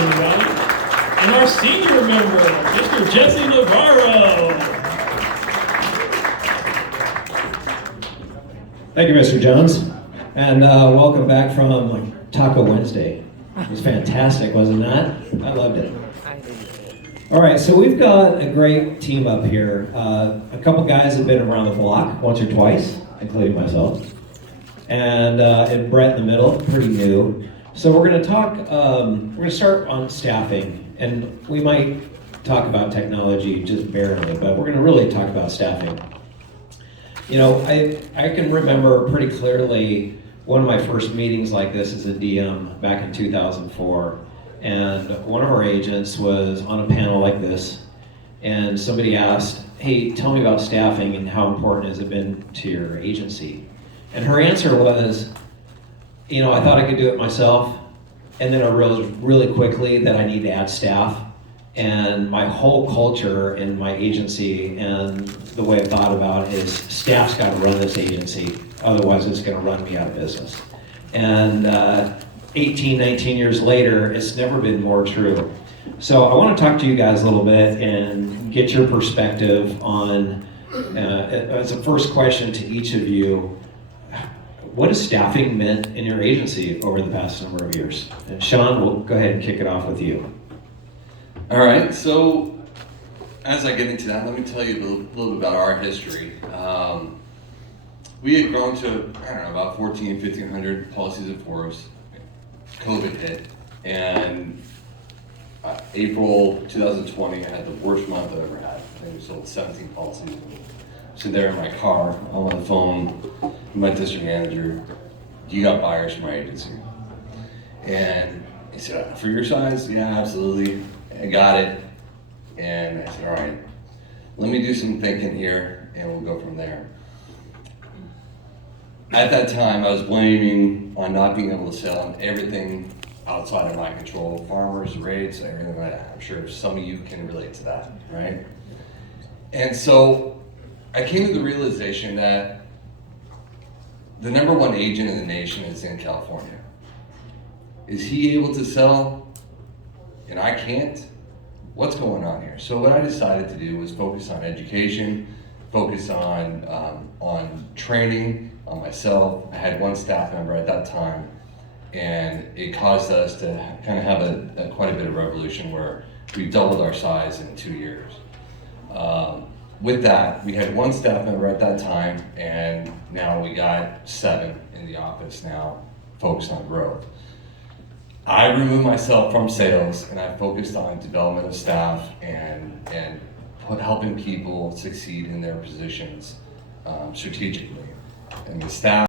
everybody. And our senior member, Mr. Jesse Navarro. Thank you, Mr. Jones. And welcome back from Taco Wednesday. It was fantastic, wasn't that? I loved it. All right, so we've got a great team up here. A couple guys have been around the block once or twice, including myself. And Brett in the middle, pretty new. So we're going to talk, we're going to start on staffing. And we might talk about technology just barely, but we're going to really talk about staffing. You know, I can remember pretty clearly one of my first meetings like this as a DM back in 2004. And one of our agents was on a panel like this, and somebody asked, hey, tell me about staffing and how important has it been to your agency? And her answer was, you know, I thought I could do it myself, and then I realized really quickly that I need to add staff. And my whole culture in my agency and the way I've thought about it is staff's got to run this agency, otherwise it's going to run me out of business. And 18, 19 years later, it's never been more true. So I want to talk to you guys a little bit and get your perspective on, as a first question to each of you, what has staffing meant in your agency over the past number of years? And Sean, we'll go ahead and kick it off with you. All right, so as I get into that, let me tell you a little bit about our history. We had grown to, I don't know, about 1,500 policies in force. COVID hit, and April 2020, I had the worst month I've ever had. I think we sold 17 policies. So there in my car, I'm on the phone with my district manager, you got buyers for my agency? And he said, for your size? Yeah, absolutely. I got it. And I said, all right, let me do some thinking here and we'll go from there. At that time, I was blaming on not being able to sell on everything outside of my control, farmers, rates, everything like that. I'm sure some of you can relate to that, right? And so I came to the realization that the number one agent in the nation is in California. Is he able to sell and I can't? What's going on here? So what I decided to do was focus on education, focus on training, on myself. I had one staff member at that time, and it caused us to kind of have quite a bit of revolution where we doubled our size in 2 years. With that, we had one staff member at that time, and now we got 7 in the office now, focused on growth. I removed myself from sales, and I focused on development of staff and helping people succeed in their positions strategically. And the staff